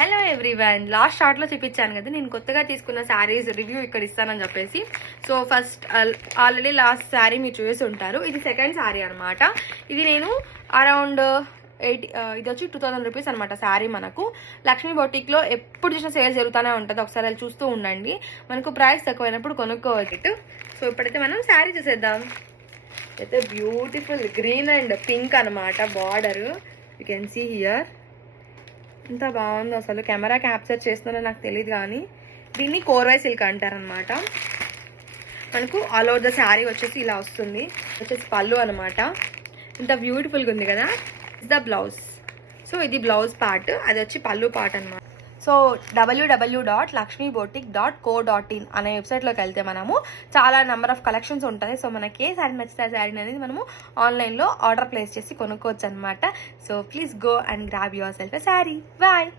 Hello everyone, last షార్ట్లో చూపించాను కదా నేను కొత్తగా తీసుకున్న శారీస్ రివ్యూ ఇక్కడ ఇస్తానని చెప్పేసి. So first already last sari మీరు చూసి ఉంటారు. ఇది సెకండ్ శారీ అనమాట. ఇది నేను అరౌండ్ ఇది వచ్చి 2000 రూపీస్ అనమాట శారీ. మనకు లక్ష్మీ బొటిక్లో ఎప్పుడు చూసిన సేల్స్ జరుగుతూనే ఉంటుంది, ఒకసారి అది చూస్తూ ఉండండి. మనకు ప్రైస్ తక్కువైనప్పుడు కొనుక్కోవచ్చు. సో ఇప్పుడైతే మనం శారీ చూసేద్దాం. అయితే బ్యూటిఫుల్ గ్రీన్ అండ్ పింక్ అనమాట border. You can see here. ఎంత బాగుందో అసలు. కెమెరా క్యాప్చర్ చేస్తుందో నాకు తెలియదు, కానీ దీన్ని కోర్వై సిల్క్ అంటారనమాట. మనకు ఆల్ ఓవర్ ద శారీ వచ్చేసి ఇలా వస్తుంది. వచ్చేసి పళ్ళు అనమాట. ఇంత బ్యూటిఫుల్గా ఉంది కదా. Is the blouse. సో ఇది బ్లౌజ్ పార్ట్, అది వచ్చి పళ్ళు పార్ట్ అనమాట. సో www.lakshmiboutique.co.in అనే వెబ్సైట్లోకి వెళ్తే మనము చాలా నెంబర్ ఆఫ్ కలెక్షన్స్ ఉంటాయి. సో మనకి ఏ శారీ నచ్చితే ఆ శారీ అనేది మనము ఆన్లైన్లో ఆర్డర్ ప్లేస్ చేసి కొనుక్కోవచ్చు అనమాట. So please go and grab your self a sari. Bye.